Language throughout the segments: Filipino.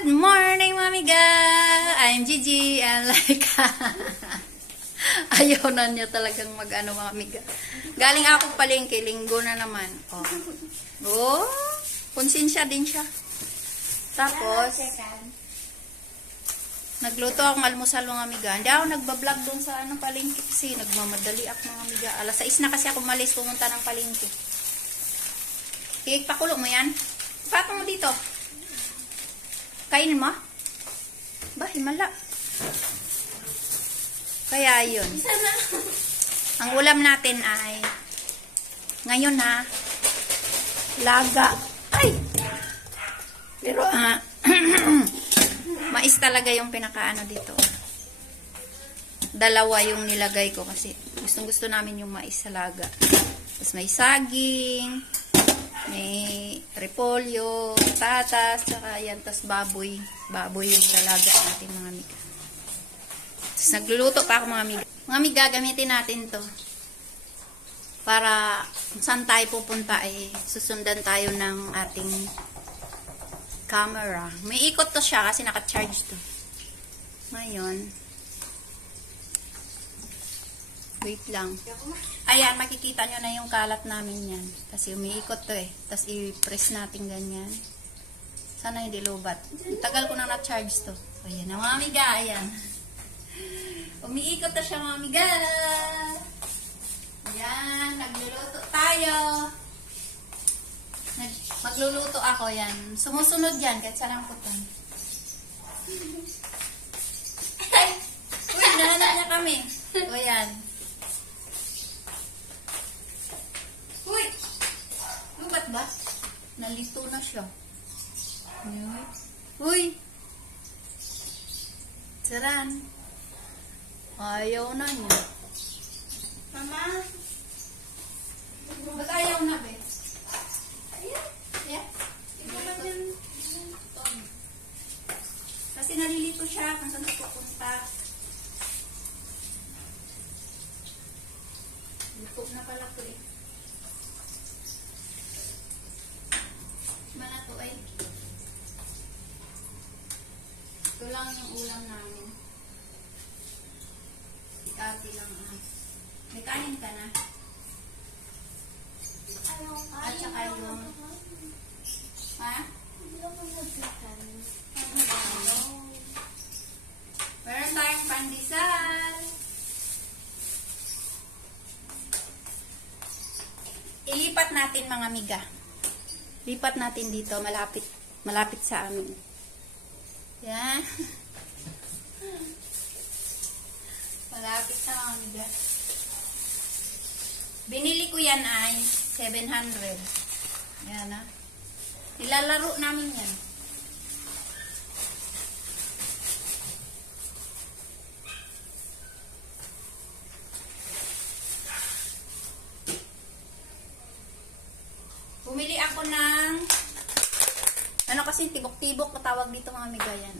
Good morning, mamiga! I'm Gigi and Laika. Ayaw na niya talagang mag-ano, mamiga. Galing ako palengke, linggo na naman. Oh, konsensya din siya. Tapos, nagluto akong almusal, mga amiga. Hindi ako nagbablog doon sa palengke kasi nagmamadali ako, mga amiga. Alas 6 na kasi ako malis pumunta ng palengke. Pakulo mo yan. Patong mo dito. Kainin mo? Ba, himala. Kaya yun. Ang ulam natin ay ngayon ha, laga. Ay! Pero mais talaga yung pinakaano dito. Dalawa yung nilagay ko kasi gustong-gusto namin yung mais sa laga. Tapos may saging, may repolyo, patatas, tsaka yan, tas baboy. Baboy yung lalaga natin, mga amiga. Tapos nagluluto pa ako, mga amiga. Mga amiga, gamitin natin to. Para kung saan tayo pupunta, susundan tayo ng ating camera. May ikot to siya kasi naka-charge to. Ngayon, wait lang. Ayan, makikita nyo na yung kalat namin yan. Kasi umiikot to Tapos i-press natin ganyan. Sana hindi lobat. Tagal ko na na-charge to. Ayan na, mga amiga. Ayan. Umiikot na siya, mga amiga. Ayan, nagluluto tayo. Magluluto ako, yan. Sumusunod yan, kahit sarang putan. Uy, nahanap niya kami. O, yan. Uy! Lubat ba? Nalito na siya. Uy! Saran. Ayaw na niya. Mama? Ba't ayaw na, be? Ayan. Ayan. Kasi nalilito siya kung saan pupunta. Luto na pala ko Mana to Ito lang yung ulam namin. Ati lang May kanin ka na? At saka yung ha? Meron tayong pandesal. Ilipat natin, mga amiga. Lipat natin dito, malapit sa amin. Yan. Malapit sa amiga. Binili ko yan ay 700. Yan ha. Nilalaro namin yan. Bumili ako ng ano kasi tibok-tibok patawag dito, mga amiga, yan.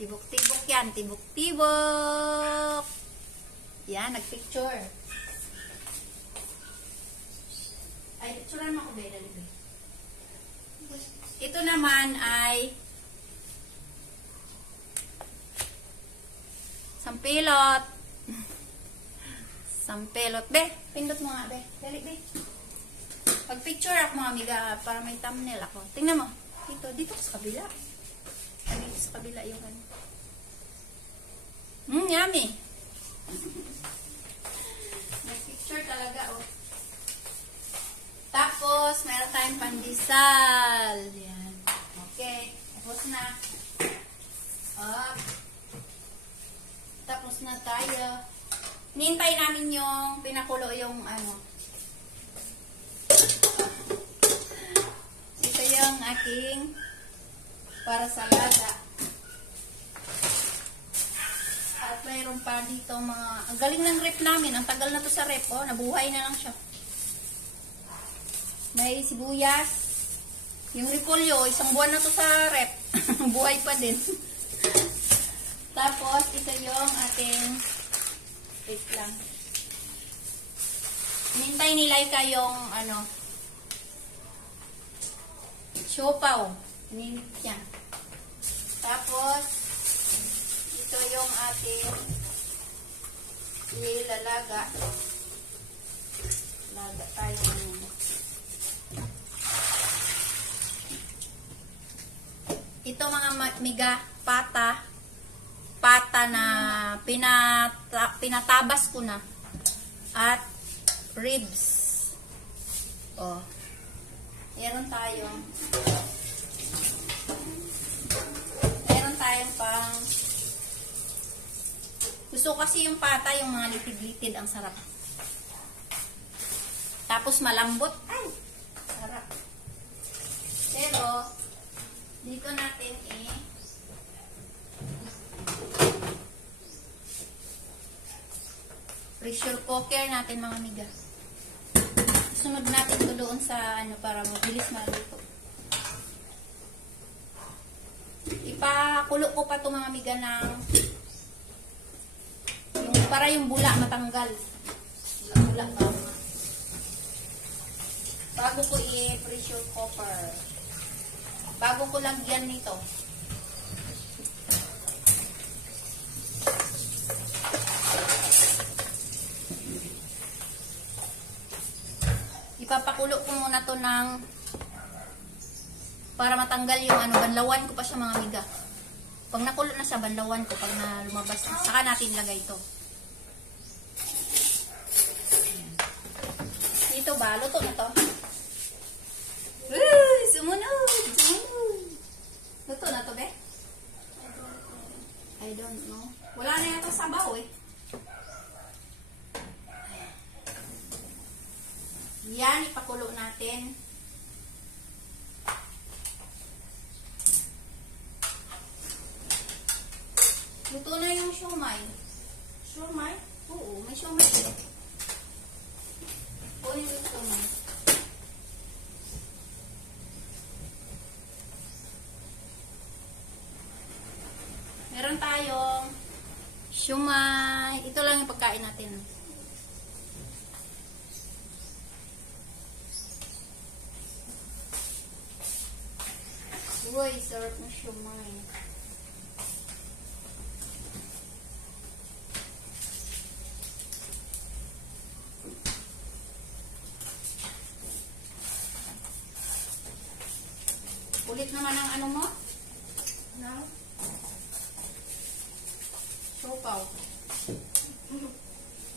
Tibok-tibok yan, tibok-tibok. Yan, nagpicture. Ay, picturean mo ko, be, dali, be. Ito naman ay sampilot. Sampilot, be. Pindot mo nga, be. Dali, be. Pag-picture ako, mga amiga, para may thumbnail ako. Tingnan mo. Dito sa kabila. Dito sa kabila yung ano. Yummy. May picture talaga, Tapos, meron tayong pandesal. Yan. Okay. Tapos na. Tapos na tayo. Nintay namin yung pinakulo yung ano. Ito yung aking para sa laga. At mayroon pa dito mga... Ang galing ng rep namin. Ang tagal na to sa rep. Nabuhay na lang siya. May sibuyas. Yung repolyo, isang buwan na to sa rep. Buhay pa din. Tapos, ito yung ating... Wait lang. Nintay ni Laika yung ano... siopaw. Ninit niya. natin ilalaga. Laga tayo ngayon. Ito mga miga, pata na pinatabas ko na. At ribs. Oh. Meron tayong pang gusto kasi yung pata, yung mga litid-litid, ang sarap. Tapos malambot. Ay! Sarap. Pero, dito natin pressure cooker natin mga miga. Sunod natin ito doon sa para mabilis maluto. Ipakulo ko pa ito mga miga ng para yung bula matanggal. Bula pa. Bago ko i-pressure cooker. Bago ko lagyan nito. Ipapakulo ko muna to ng para matanggal yung banlawan ko pa siya mga miga. Pag nakulo na siya, banlawan ko. Pag na lumabas na, saka natin lagay ito. Dito ba? Luto na to. Uy! Sumunod! Sumunod! Luto na to, be? I don't know. Wala na yata sabaw, eh. Yan, ipakulo natin. Luto na yung siomay. Siomay? Oo, may siomay. O, yung siomay. Meron tayong siomay. Ito lang yung pagkain natin. Uy, sarap na siomay. Ulit naman ang mo? No? Siopaw.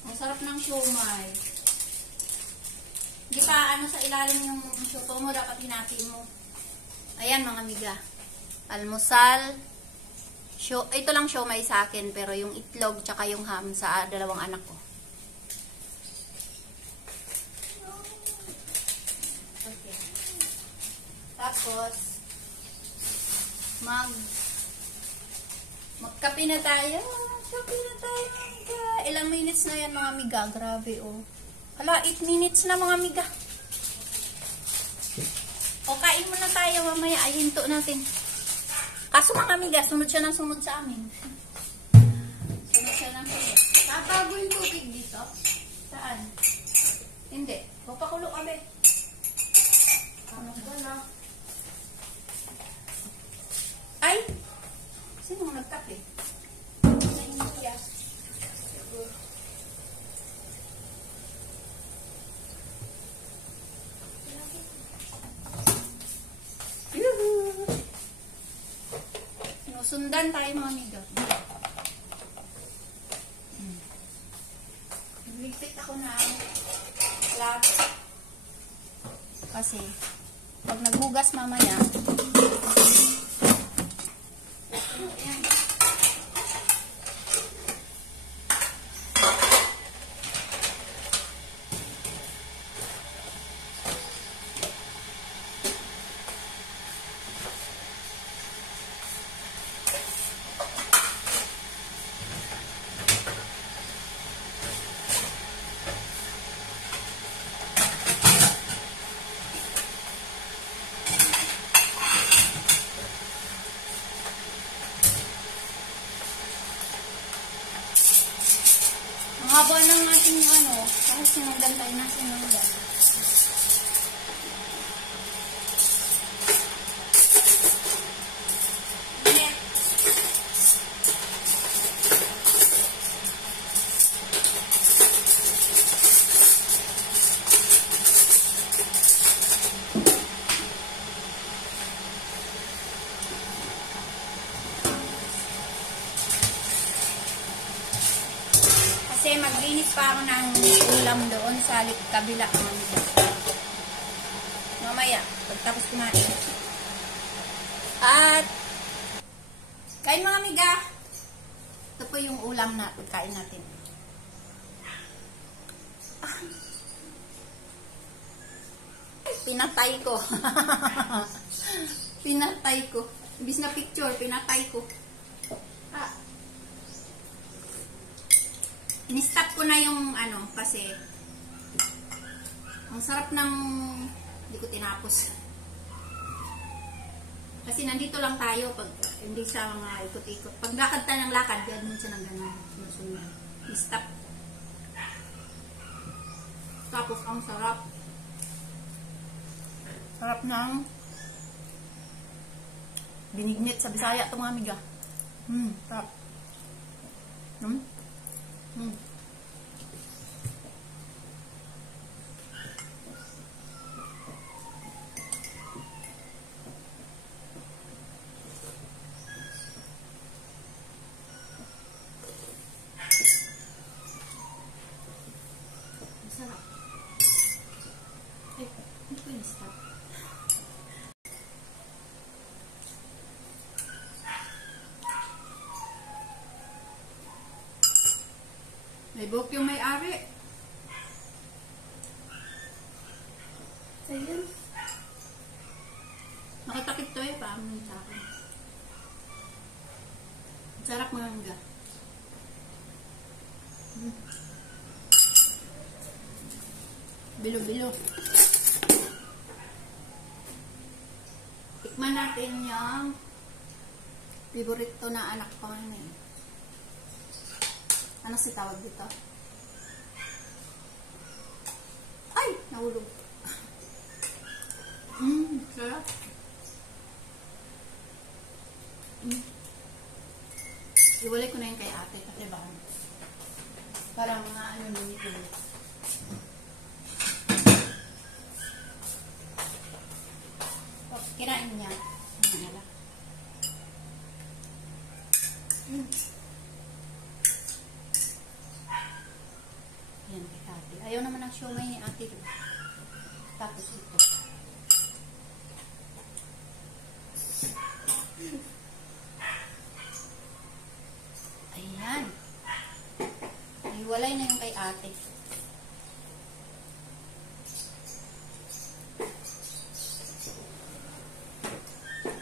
Ang sarap ng siomay. Hindi pa sa ilalim yung siopaw mo, dapat hinati mo. Ayan mga miga. Almusal. Ito lang siomay sa akin, pero yung itlog tsaka yung ham sa dalawang anak ko. Okay. Tapos, magkape na tayo. Kape na tayo, miga. Ilang minutes na yan mga miga. Grabe, oh. Hala, 8 minutes na mga miga. O, kain muna tayo mamaya. Ay, hinto natin. Kaso mga amiga, sunod siya ng sunod sa amin. Sunod siya ng sunod. Tatago yung tubig dito? Saan? Hindi. Papakulo ka, be. Ano ba na? Ay! Sino mo nagkape? Sa India. Sundan tayo mga amiga. Nagligpit ako na plato. Kasi, pag naghugas mamaya, ayan. Ang haba ng ating kahit sinundan tayo na sinundan. Kasi maglinis pa ako ng ulam doon sa kabila. Mamaya, pagtapos kumain. At, kain mga amiga. Ito po yung ulam na pagkain natin. Pinatay ko. Pinatay ko. Ibis na picture, pinatay ko. In-stop ko na yung ano, kasi ang sarap ng hindi ko tinapos. Kasi nandito lang tayo pag hindi sa mga ikot-ikot. Pag lakad tayo ng lakad, gano'n siya ng gano'n. In-stop. Tapos ang sarap. Sarap ng binignit sa Bisaya ito mga amiga. Sarap. Sarap. Ay, hindi ko in-stop. May buhok yung may-ari. Ayun. Nakatakip to eh. Paano yung sa akin? Sarap mga amiga. Bilo-bilo. Tikman natin yung favorito na anak ko ngayon. Ano si tawag dito? Ay! Nahulog. Sarap. Iwalay ko na yung kay ate kasi ba? Para mga ano nito. Kinain niya. Yan kay ate. Ayaw naman ang siomay ni ate. Tapos ito. Ayan. Iwalay na yung kay ate.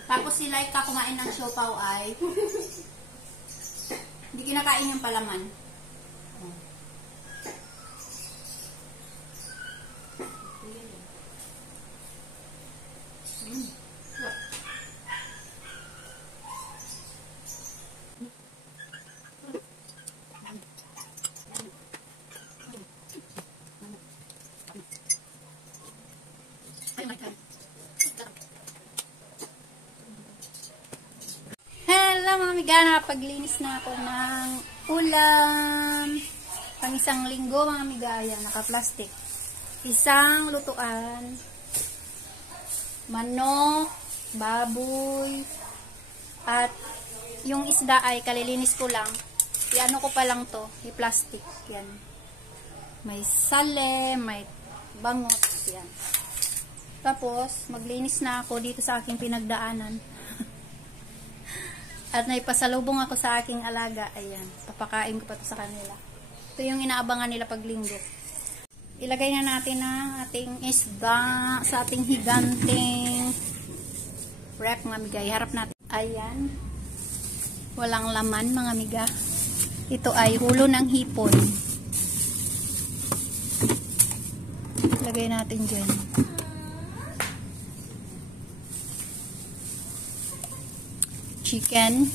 Tapos si Laika kumain ng siopaw ay hindi kinakain yung palaman. Hello mga amiga, nakapaglinis na ako ng ulam. Pang isang linggo mga amiga, ayan, naka-plastic. Isang lutuan, manok, baboy, at yung isda ay kalilinis ko lang. Iano ko pa lang to, i-plastic. Yan. May sale, may bangot, yan. Tapos, maglinis na ako dito sa aking pinagdaanan. At naipasalubong ako sa aking alaga. Ayan. Papakain ko pa to sa kanila. Ito yung inaabangan nila pag linggo. Ilagay na natin ang ating isda sa ating higanting wrap mga amiga. Iharap natin. Ayan. Walang laman mga amiga. Ito ay ulo ng hipon. Ilagay natin dyan. Chicken.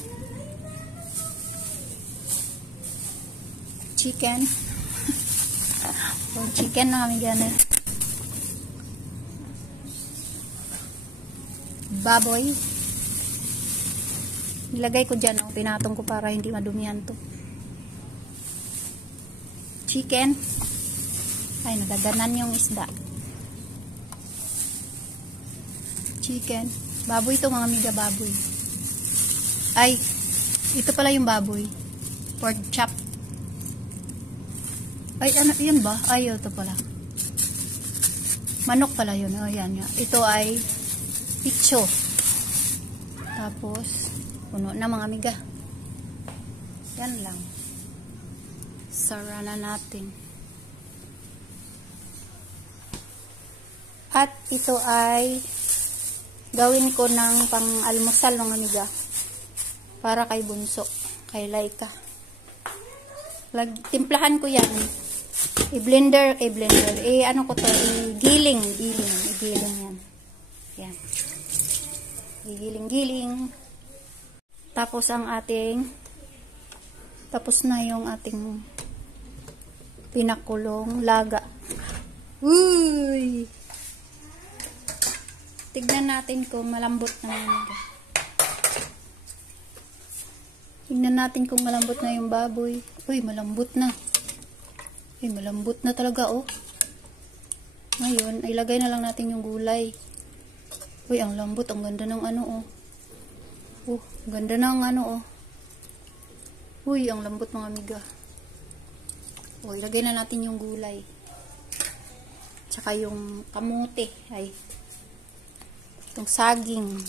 Chicken na kami gana. Baboy. Nilagay ko dyan, oh. Pinatong ko para hindi madumihan to. Chicken. Ay, nagaganan yung isda. Chicken. Baboy to mga amiga, baboy. Ay, ito pala yung baboy. Pork chop. Ay, ano, yun ba? Ay, ito pala. Manok pala yun. O, yan. Ito ay pitso. Tapos, puno na mga amiga. Yan lang. Sara na natin. At ito ay gawin ko ng pang-almusal mga amiga. Para kay Bunso. Kay Laika. Timplahan ko yan. I-blender. Ano ko to? I-giling yan. Yan. I-giling. Tapos tapos na yung ating pinakulong laga. Uy! Tignan natin kung malambot na yan. Tignan natin kung malambot na yung baboy. Uy, malambot na. Uy, malambot na talaga, oh. Ngayon, ilagay na lang natin yung gulay. Uy, ang lambot. Ang ganda ng ano, oh. Oh, ganda ng ano, oh. Uy, ang lambot mga amiga. Oh, ilagay na natin yung gulay. Tsaka yung kamote. Ay. Itong saging.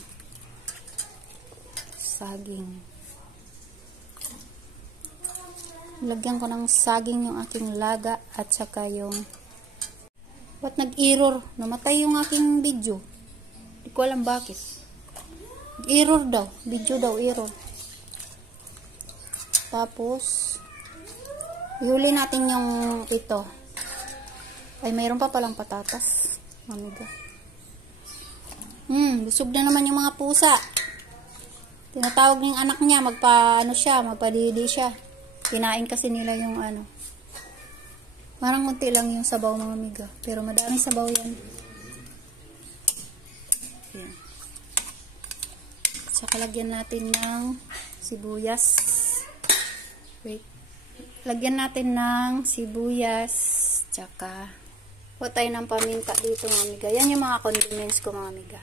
Lagyan ko ng saging yung aking laga at saka yung nag-error. Namatay yung aking video. Hindi ko alam bakit. Error daw. Video daw, error. Tapos, ihuli natin yung ito. Ay, mayroon pa palang patatas. Amiga. Busog na naman yung mga pusa. Tinatawag ng anak niya, magpadidi siya. Kinain kasi nila yung ano. Parang konti lang yung sabaw mga amiga. Pero madaming sabaw yan. Yan. Saka lagyan natin ng sibuyas. Wait. Lagyan natin ng sibuyas. Tsaka po tayo ng paminta dito mga amiga. Yan yung mga condiments ko mga amiga.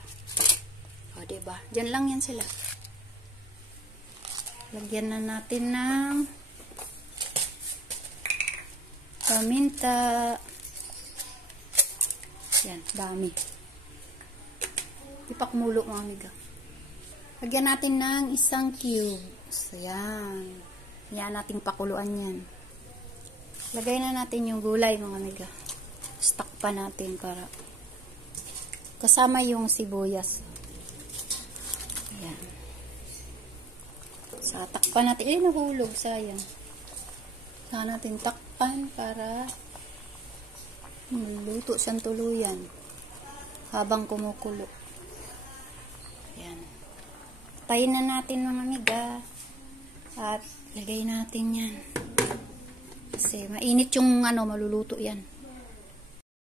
O, diba? Diyan lang yan sila. Lagyan na natin ng paminta. Yan, dami. Ipakmulo mga amiga. Lagyan natin ng isang cube. So, yan. Yan nating pakuluan yan. Lagay na natin yung gulay mga amiga. Stock pa natin para kasama yung sibuyas. Ayan. Sa takpan natin. Nahulog. Sayang. Saka natin takpan para maluto siyang tuluyan habang kumukulo. Ayan. Tayin na natin mga amiga. At lagay natin yan. Kasi mainit yung maluluto yan.